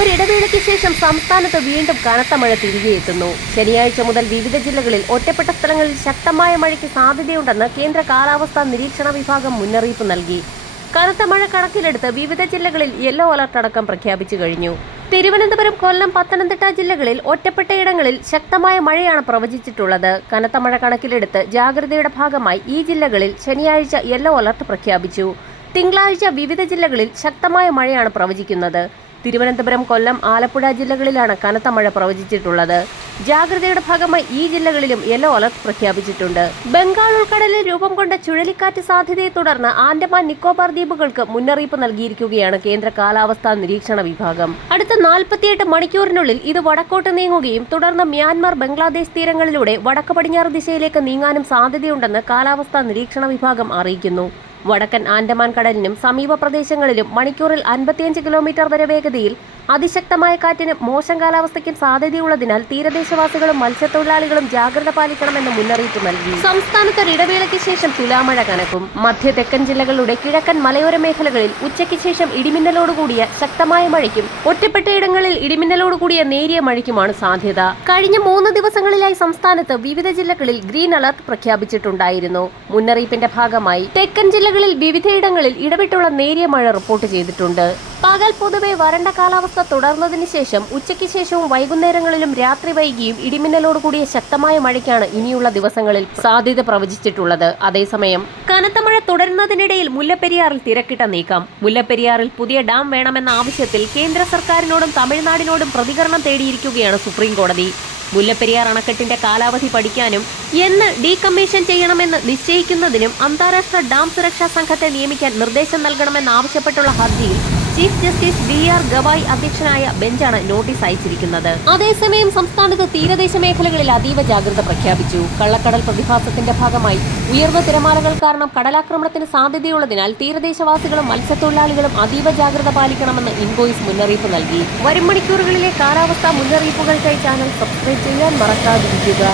ഒരിടവേളയ്ക്ക് ശേഷം സംസ്ഥാനത്ത് വീണ്ടും കനത്ത മഴ തിരികെ എത്തുന്നു. ശനിയാഴ്ച മുതൽ വിവിധ ജില്ലകളിൽ ഒറ്റപ്പെട്ട സ്ഥലങ്ങളിൽ ശക്തമായ മഴയ്ക്ക് സാധ്യതയുണ്ടെന്ന് കേന്ദ്ര കാലാവസ്ഥാ നിരീക്ഷണ വിഭാഗം മുന്നറിയിപ്പ് നൽകി. കനത്ത മഴ കണക്കിലെടുത്ത് വിവിധ ജില്ലകളിൽ യെല്ലോ അലർട്ട് അടക്കം പ്രഖ്യാപിച്ചു കഴിഞ്ഞു. തിരുവനന്തപുരം, കൊല്ലം, പത്തനംതിട്ട ജില്ലകളിൽ ഒറ്റപ്പെട്ടയിടങ്ങളിൽ ശക്തമായ മഴയാണ് പ്രവചിച്ചിട്ടുള്ളത്. കനത്ത മഴ കണക്കിലെടുത്ത് ജാഗ്രതയുടെ ഭാഗമായി ഈ ജില്ലകളിൽ ശനിയാഴ്ച യെല്ലോ അലർട്ട് പ്രഖ്യാപിച്ചു. തിങ്കളാഴ്ച വിവിധ ജില്ലകളിൽ ശക്തമായ മഴയാണ് പ്രവചിക്കുന്നത്. തിരുവനന്തപുരം, കൊല്ലം, ആലപ്പുഴ ജില്ലകളിലാണ് കനത്ത മഴ പ്രവചിച്ചിട്ടുള്ളത്. ജാഗ്രതയുടെ ഭാഗമായി ഈ ജില്ലകളിലും യെല്ലോ അലർട്ട് പ്രഖ്യാപിച്ചിട്ടുണ്ട്. ബംഗാൾ ഉൾക്കടലിൽ രൂപം കൊണ്ട ചുഴലിക്കാറ്റ് സാധ്യതയെ തുടർന്ന് ആൻഡമാൻ നിക്കോബാർ ദ്വീപുകൾക്ക് മുന്നറിയിപ്പ് നൽകിയിരിക്കുകയാണ് കേന്ദ്ര കാലാവസ്ഥാ നിരീക്ഷണ വിഭാഗം. അടുത്ത 48 മണിക്കൂറിനുള്ളിൽ ഇത് വടക്കോട്ട് നീങ്ങുകയും തുടർന്ന് മ്യാൻമാർ, ബംഗ്ലാദേശ് തീരങ്ങളിലൂടെ വടക്ക് പടിഞ്ഞാറ് ദിശയിലേക്ക് നീങ്ങാനും സാധ്യതയുണ്ടെന്ന് കാലാവസ്ഥാ നിരീക്ഷണ വിഭാഗം അറിയിക്കുന്നു. വടക്കൻ ആൻഡമാൻ കടലിനും സമീപ പ്രദേശങ്ങളിലും മണിക്കൂറിൽ 55 കിലോമീറ്റർ വരെ വേഗതയിൽ അതിശക്തമായ കാറ്റിനും മോശം കാലാവസ്ഥയ്ക്കും സാധ്യതയുള്ളതിനാൽ തീരദേശവാസികളും മത്സ്യത്തൊഴിലാളികളും ജാഗ്രത പാലിക്കണമെന്ന് മുന്നറിയിപ്പ് നൽകി. സംസ്ഥാനത്ത് ഒരിടവേളയ്ക്ക് ശേഷം തുലാമഴ കനക്കും. മധ്യ തെക്കൻ ജില്ലകളുടെ കിഴക്കൻ മലയോര മേഖലകളിൽ ഉച്ചയ്ക്ക് ശേഷം ഇടിമിന്നലോടുകൂടിയ ശക്തമായ മഴയ്ക്കും ഒറ്റപ്പെട്ടയിടങ്ങളിൽ ഇടിമിന്നലോടുകൂടിയ നേരിയ മഴയ്ക്കുമാണ് സാധ്യത. കഴിഞ്ഞ 3 ദിവസങ്ങളിലായി സംസ്ഥാനത്ത് വിവിധ ജില്ലകളിൽ ഗ്രീൻ അലർട്ട് പ്രഖ്യാപിച്ചിട്ടുണ്ടായിരുന്നു. മുന്നറിയിപ്പിന്റെ ഭാഗമായി തെക്കൻ ജില്ലകളിൽ വിവിധയിടങ്ങളിൽ ഇടവിട്ടുള്ള നേരിയ മഴ റിപ്പോർട്ട് ചെയ്തിട്ടുണ്ട്. പകൽ പൊതുവെ വരണ്ട കാലാവസ്ഥ തുടർന്നതിന് ശേഷം ഉച്ചയ്ക്ക് ശേഷവും വൈകുന്നേരങ്ങളിലും രാത്രി വൈകിയും ഇടിമിന്നലോടുകൂടിയ ശക്തമായ മഴയ്ക്കാണ് ഇനിയുള്ള ദിവസങ്ങളിൽ സാധ്യത പ്രവചിച്ചിട്ടുള്ളത്. അതേസമയം കനത്ത മഴ തുടരുന്നതിനിടയിൽ മുല്ലപ്പെരിയാറിൽ തിരക്കിട്ട നീക്കം. മുല്ലപ്പെരിയാറിൽ പുതിയ ഡാം വേണമെന്ന ആവശ്യത്തിൽ കേന്ദ്ര സർക്കാരിനോടും തമിഴ്നാടിനോടും പ്രതികരണം തേടിയിരിക്കുകയാണ് സുപ്രീം കോടതി. മുല്ലപ്പെരിയാർ അണക്കെട്ടിന്റെ കാലാവധി പഠിക്കാനും എന്ന് ഡീകമ്മീഷൻ ചെയ്യണമെന്ന് നിശ്ചയിക്കുന്നതിനും അന്താരാഷ്ട്ര ഡാം സുരക്ഷാ സംഘത്തെ നിയമിക്കാൻ നിർദ്ദേശം നൽകണമെന്നാവശ്യപ്പെട്ടുള്ള ഹർജിയിൽ ചീഫ് ജസ്റ്റിസ് BR ഗവായ് അധ്യക്ഷനായ ബെഞ്ചാണ് നോട്ടീസ് അയച്ചിരിക്കുന്നത്. അതേസമയം സംസ്ഥാനത്ത് തീരദേശ മേഖലകളിൽ അതീവ ജാഗ്രത പ്രഖ്യാപിച്ചു. കള്ളക്കടൽ പ്രതിഭാസത്തിന്റെ ഭാഗമായി ഉയർന്ന തിരമാലകൾ കാരണം കടലാക്രമണത്തിന് സാധ്യതയുള്ളതിനാൽ തീരദേശവാസികളും മത്സ്യത്തൊഴിലാളികളും അതീവ ജാഗ്രത പാലിക്കണമെന്ന് ഇൻവോയ്സ് മുന്നറിയിപ്പ് നൽകി. വരും മണിക്കൂറുകളിലെ കാലാവസ്ഥാ മുന്നറിയിപ്പുകൾക്കായി ചാനൽ സബ്സ്ക്രൈബ് ചെയ്യാൻ മറക്കാതിരിക്കുക.